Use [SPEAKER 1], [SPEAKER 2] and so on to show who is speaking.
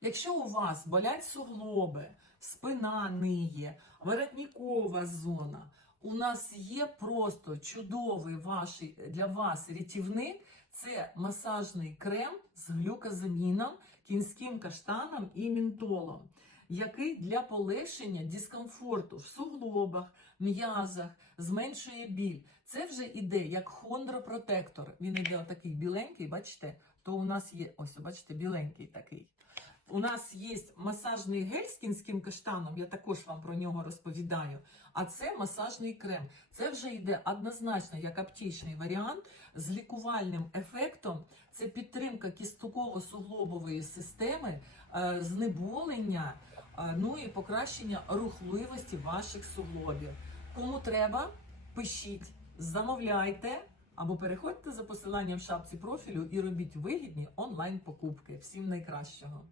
[SPEAKER 1] Якщо у вас болять суглоби, спина ниє, воротникова зона, у нас є просто чудовий ваш, для вас рятівник це масажний крем з глюкозаміном, кінським каштаном і ментолом, який для полегшення дискомфорту в суглобах, м'язах зменшує біль. Це вже іде як хондропротектор. Він іде отакий біленький, бачите, то у нас є ось, бачите, біленький такий. У нас є масажний гель з кінським каштаном, я також вам про нього розповідаю. А це масажний крем. Це вже йде однозначно як аптечний варіант з лікувальним ефектом. Це підтримка кістково-суглобової системи, е, знеболення, е, ну і покращення рухливості ваших суглобів. Кому треба, пишіть, замовляйте. Або переходьте за посиланням в шапці профілю і робіть вигідні онлайн покупки. Всім найкращого!